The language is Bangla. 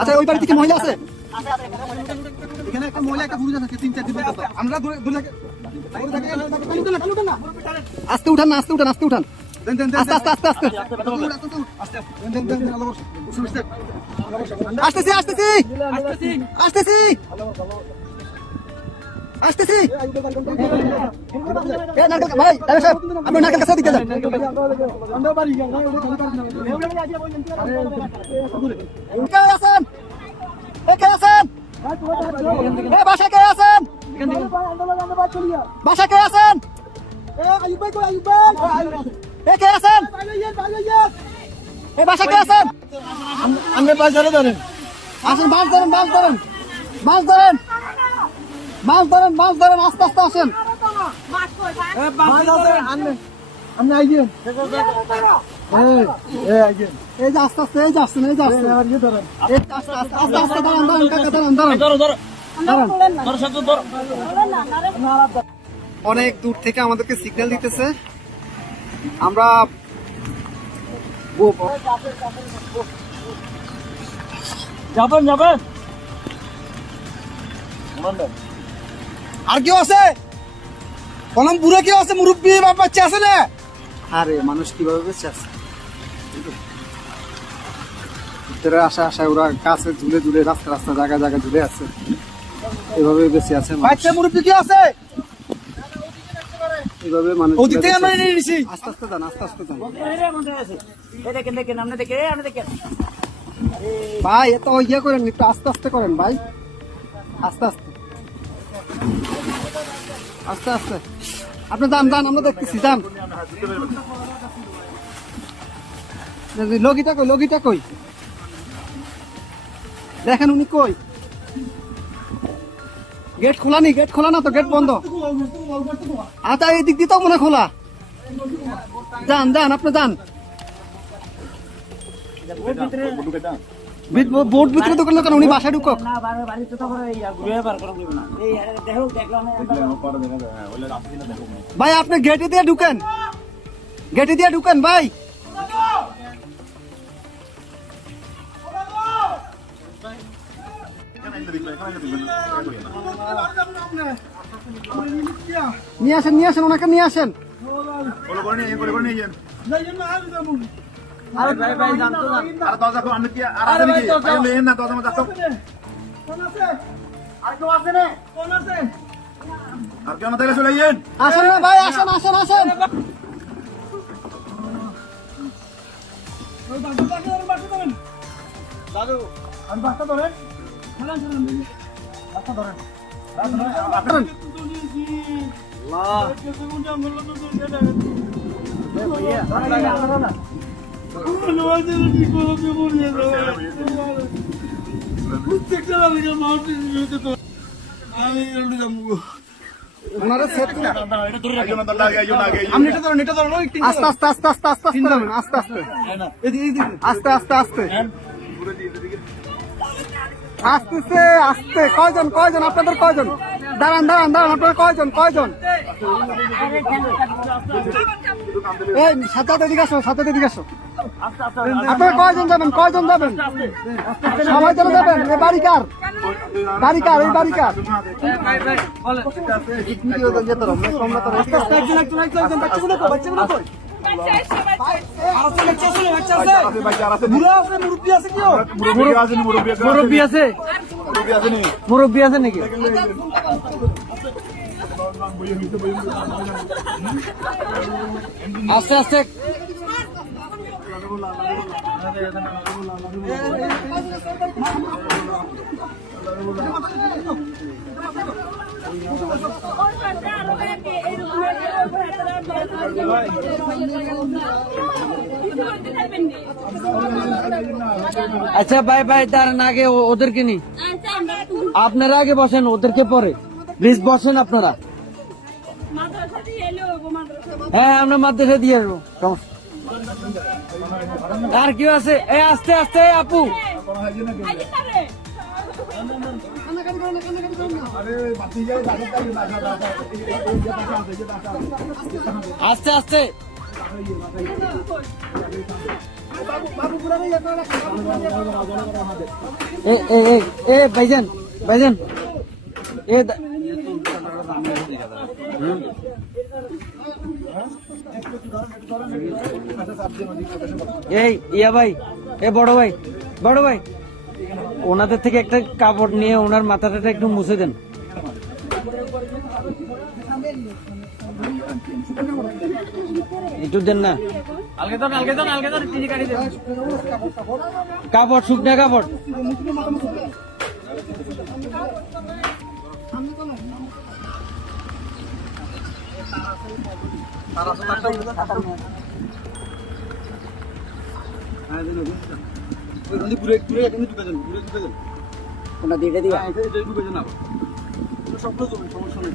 আচ্ছা ওই বাড়িতে কি মহিলা আছে? এখানে একটা মহিলা একটা পুরুষ আছে 3-4 দিন পর্যন্ত। আমরা আস্তে উঠান না, আস্তে উঠান, আস্তে উঠান, আস্তে আস্তে আস্তে আস্তে আসতেছি আসতেছি আসতেছি আসতেছি। ভাই আপনি নারকেল কাছে দিকে যান। কে আছেন? কে আছেন? বাসায় কে আছেন? বাসায় কে আছেন? কে আছেন? বাসায় কে আছেন? আপনি বাজারে ধরেন, আসেন, মাছ ধরেন, মাছ ধরেন, মাছ ধরেন, মাছ ধরেন, মাছ ধরেন, আস্তে আস্তে আসেন। আপনি আইছেন এই যে আস্তে আস্তে, এই যে আসছেন, এই যে আসছেন, এই যে আস্তে আস্তে আস্তে আস্তে দাঁড়ান, দাঁড়ান, কাকা দাঁড়ান, দাঁড়ান, দাঁড়ান। অনেক দূর থেকে আমাদেরকে সিগন্যাল দিতেছে, আমরা যাবেন যাবেন। আর কেউ আছে? কলম বুড়ো কেউ আছে? মুরব্বী বা বাচ্চা আছে না? আরে মানুষ কিভাবে বেঁচে আছে? ভিতরে আসা আসা ওরা কাছে ঝুলে ঝুলে রাস্তা রাস্তা জায়গা জায়গা ঝুলে আছে, এভাবে বেঁচে আছে। বাচ্চা মুরব্বী কি আছে? এভাবে মানুষ আস্তে আস্তে যান, আস্তে আস্তে যান ভাই। এত ইয়ে করেন, একটু আস্তে আস্তে করেন ভাই, আস্তে আস্তে আস্তে আস্তে। আপনি যান যান, আমরা দেখতেছি, যান। লগিটা কই? লগিটা কই? দেখেন উনি কই? গেট খোলা নি? গেট খোলা না তো, গেট বন্ধ। আচ্ছা এই দিক দিয়ে তো মনে খোলা। যান যান, আপনি যান। বোর্ড ভিতরে ঢুকল কেন? উনি বাসায় ঢুকক। ভাই আপনি গেটে দিয়ে ঢুকেন, গেটে দিয়ে ঢুকেন ভাই। নিয়ে আসেন, নিয়ে আসেন, ওনাকে নিয়ে আসেন। আসেন না ভাই, আসেন আসেন আসেন। দাদু আমি বাসটা ধরেন, বাসটা ধরেন। আস্তে আস্তে আস্তে আস্তে আস্তে আস্তে আস্তে আস্তে আস্তে আসতেছে আস্তে। কয়জন কয়জন আপনাদের? কয়জন? দাঁড়ান দাঁড়ান দাঁড়ান, আপনারা কয়জন? কয়জন? এই সাথে দিকে আসো, সাথে দিকে আসো। আপনারা কয়জন যাবেন? কয়জন যাবেন? সবাই চলে যাবেন? এই বাড়ি কার? বাড়ি কার? এই বাড়ি কার? মুরব্বী আছে? মুরব্বী আছে নাকি? আস্তে আস্তে আচ্ছা ভাই ভাই দাঁড়ান, আগে ওদেরকে নি, আপনারা আগে বসেন, ওদেরকে পরে প্লিজ বসেন আপনারা। হ্যাঁ আমরা মাদ্রাসা দিয়ে আসবো। আর কেউ আছে? এই আস্তে আস্তে আপু, আস্তে আস্তে এ ভাইজান ভাইজান এ এই ইয়া ভাই এ বড় ভাই ওনাদের থেকে একটা কাপড় নিয়ে ওনার মাথাটা একটু মুছে দেন। একটু দেন না কাপড়, শুকনা কাপড়। কোনটা দিয়ে সবগুলো সমস্যা নেই।